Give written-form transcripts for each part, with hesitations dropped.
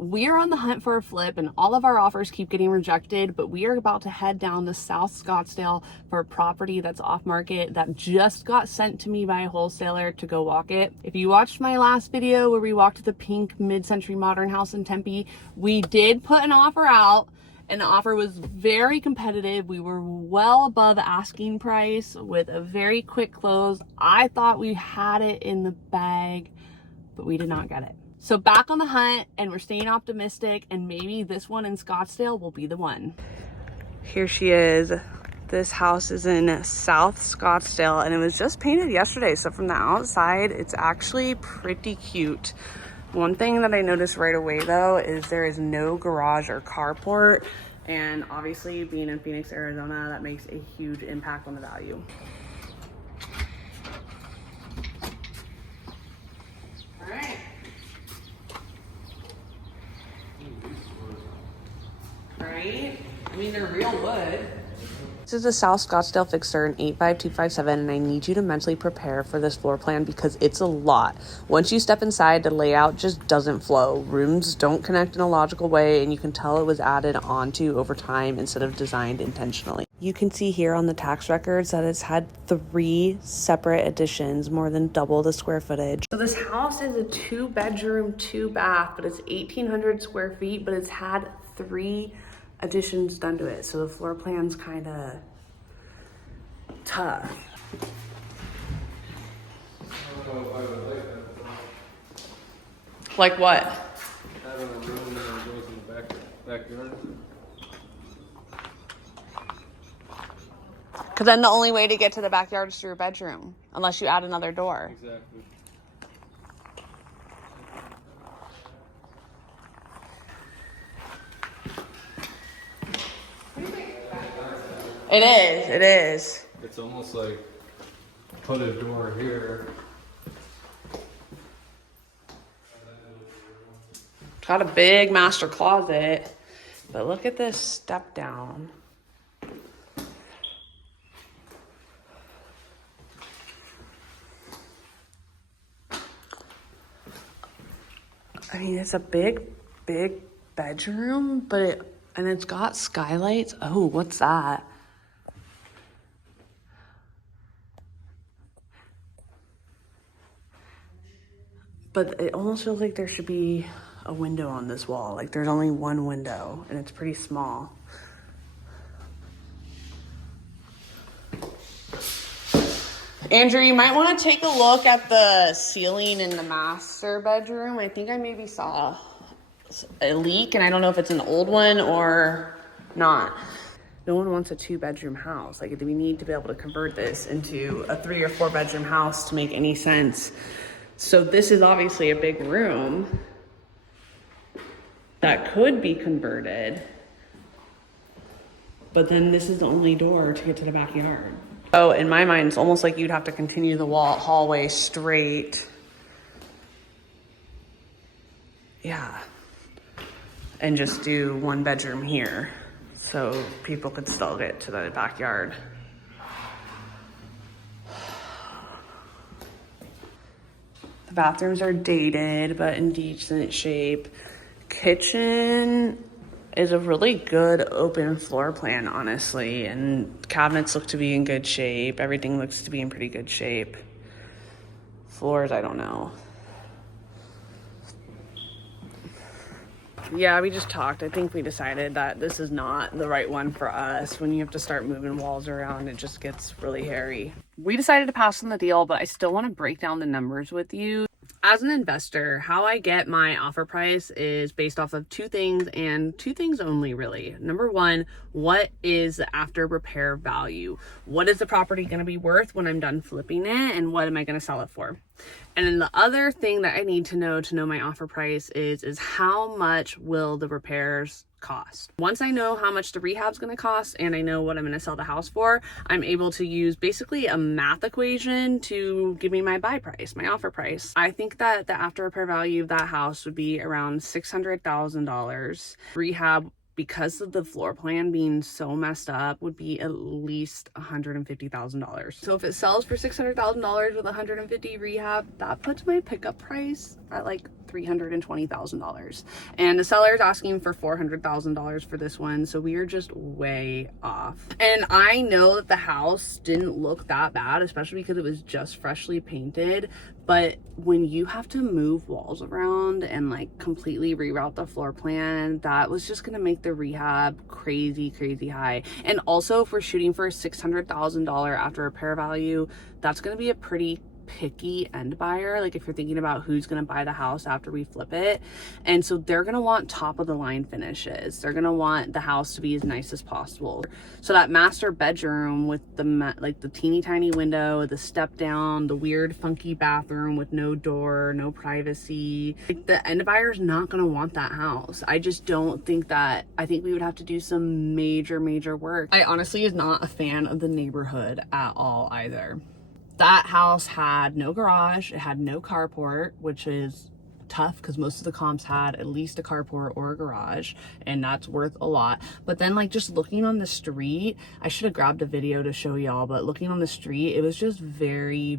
We are on the hunt for a flip and all of our offers keep getting rejected, but we are about to head down to South Scottsdale for a property that's off market that just got sent to me by a wholesaler to go walk it. If you watched my last video where we walked the pink mid-century modern house in Tempe, we did put an offer out. And the offer was very competitive. We were well above asking price with a very quick close. I thought we had it in the bag, but we did not get it. So back on the hunt, and we're staying optimistic, and maybe this one in Scottsdale will be the one. Here she is. This house is in South Scottsdale, and it was just painted yesterday. So from the outside, it's actually pretty cute. One thing that I noticed right away though is there is no garage or carport, and obviously being in Phoenix, Arizona, that makes a huge impact on the value. All right. Right? I mean, they're real wood. This is a South Scottsdale fixer, an 85257, and I need you to mentally prepare for this floor plan because it's a lot. Once you step inside, the layout just doesn't flow. Rooms don't connect in a logical way, and you can tell it was added onto over time instead of designed intentionally. You can see here on the tax records that it's had 3 separate additions, more than double the square footage. So this house is a 2-bedroom, 2-bath, but it's 1,800 square feet, but it's had 3 additions done to it, so the floor plan's kind of tough. I don't know if I would like that. Like what? Having a room that goes in the backyard. Because then the only way to get to the backyard is through your bedroom, unless you add another door. Exactly. It is. It's almost like put a door here. It's got a big master closet, but look at this step down. I mean, it's a big bedroom, but it's got skylights. Oh, what's that? But it almost feels like there should be a window on this wall. Like there's only one window and it's pretty small. Andrew, you might want to take a look at the ceiling in the master bedroom. I think I maybe saw a leak, and I don't know if it's an old one or not. No one wants a 2-bedroom house. Like, we need to be able to convert this into a 3 or 4 bedroom house to make any sense. So this is obviously a big room that could be converted, but then this is the only door to get to the backyard. Oh, in my mind, it's almost like you'd have to continue the hallway straight. Yeah. And just do 1 bedroom here so people could still get to the backyard. The bathrooms are dated, but in decent shape. Kitchen is a really good open floor plan, honestly, and cabinets look to be in good shape. Everything looks to be in pretty good shape. Floors, I don't know. Yeah, we just talked. I think we decided that this is not the right one for us. When you have to start moving walls around, it just gets really hairy. We decided to pass on the deal, but I still want to break down the numbers with you. As an investor, how I get my offer price is based off of 2 things, and 2 things only, really. Number 1, what is the after repair value? What is the property going to be worth when I'm done flipping it, and what am I going to sell it for? And then the other thing that I need to know my offer price is how much will the repairs cost. Once I know how much the rehab's going to cost and I know what I'm going to sell the house for, I'm able to use basically a math equation to give me my buy price, my offer price. I think that the after repair value of that house would be around $600,000. Rehab, because of the floor plan being so messed up, would be at least $150,000. So if it sells for $600,000 with $150 rehab, that puts my pickup price at like $320,000. And the seller is asking for $400,000 for this one. So we are just way off. And I know that the house didn't look that bad, especially because it was just freshly painted. But when you have to move walls around and like completely reroute the floor plan, that was just gonna make the rehab crazy high. And also, if we're shooting for a $600,000 after repair value, that's gonna be a pretty picky end buyer. Like if you're thinking about who's going to buy the house after we flip it. And so they're going to want top of the line finishes. They're going to want the house to be as nice as possible. So that master bedroom with the teeny tiny window, the step down, the weird funky bathroom with no door, no privacy, like the end buyer's not going to want that house. I just don't think that. I think we would have to do some major work. I honestly is not a fan of the neighborhood at all either. That house had no garage, it had no carport, which is tough because most of the comps had at least a carport or a garage, and that's worth a lot. But then like just looking on the street, I should have grabbed a video to show y'all, but looking on the street, it was just very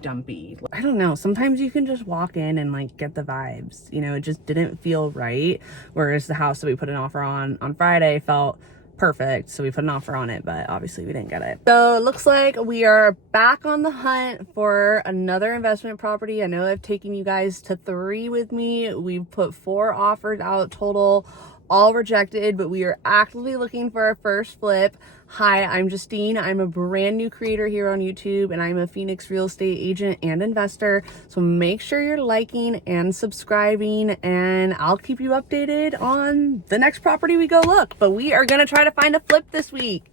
dumpy. I don't know, sometimes you can just walk in and like get the vibes, you know, it just didn't feel right. Whereas the house that we put an offer on Friday felt perfect, so we put an offer on it, but obviously we didn't get it. So it looks like we are back on the hunt for another investment property. I know I've taken you guys to 3 with me. We've put 4 offers out total, all rejected, but we are actively looking for our first flip. Hi, I'm Justine. I'm a brand new creator here on YouTube, and I'm a Phoenix real estate agent and investor. So make sure you're liking and subscribing, and I'll keep you updated on the next property we go look. But we are going to try to find a flip this week.